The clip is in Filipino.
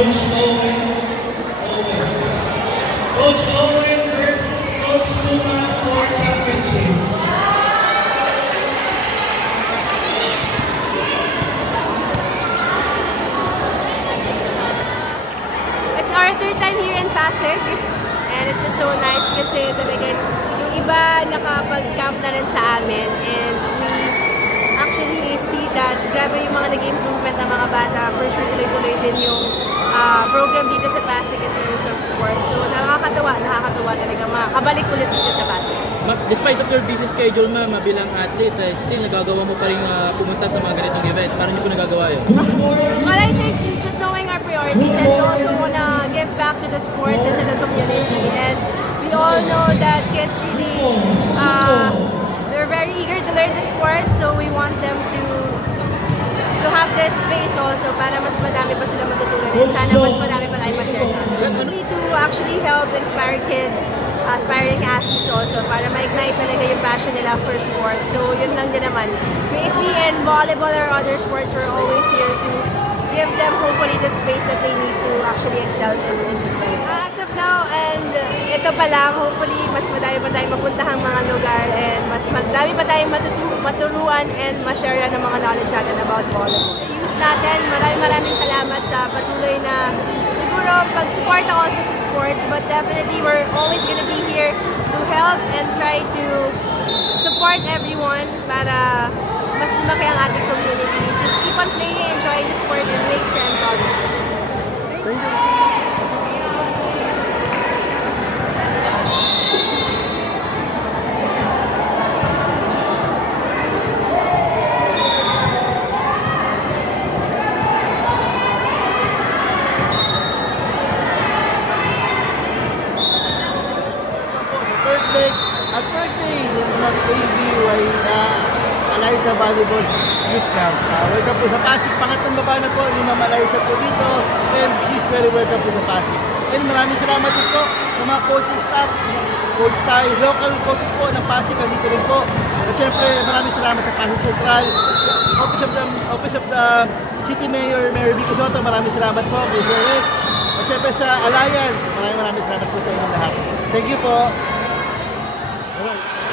Coach Owen. Coach Owen versus Coach Suma for championship. It's our third time here in Pasig, and it's just so nice kasi talagang yung iba nakapag-camp na rin sa amin, and we actually see that grabe yung mga nag-improvement ng mga bata. For sure, tuloy-tuloy din yung program dito sa Pasig in terms of sports. So nakakatawa talaga makabalik ulit dito sa Pasig. Despite of your busy schedule, ma'am, bilang athlete, still nagagawa mo pa rin pumunta sa mga ganitong event. Paano niyo po nagagawa yun? Well, I think just knowing our priorities, and we also wanna give back to the sport and to the community. And we all know that kids really, they're very eager to learn the sport, so we want them to have this space also para mas madami pa sila matutunan, and sana mas madami pa tayo ma-share sa atin. We need to actually help inspire kids, aspiring athletes also, para ma-ignite talaga yung passion nila for sports. So yun lang din naman. May it be in volleyball or other sports, we're always here to give them hopefully the space that they need to actually excel in this field. As of now, and ito pa lang, hopefully mas madami pa tayong mapuntahang mga lugar, and mas madami pa tayong maturuan and ma-share ng mga knowledge natin about volleyball. Youth natin, maraming salamat sa patuloy na siguro pag-support also sa sports, but definitely we're always gonna be here to help and try to support everyone para mas lumaki ang ating community. Just keep on playing, enjoying the sport, and make friends all the time. Thank you. Third leg, at third day ng ABU ay Alaysa Volleyball Youth Camp. Welcome po sa Pasig. Pangatlong baba na po ni Ma'am Alaysa po dito, and she's very welcome po sa Pasig. And maraming salamat din po sa mga coaching staff, coach tayo, local coaches po ng Pasig, nandito rin po. At syempre maraming salamat sa Pasig Central, Office of the City Mayor, Mayor Vico Soto, maraming salamat po, Mr. Rex. At syempre sa Alliance, maraming salamat po sa inyong lahat. Thank you po. Alright.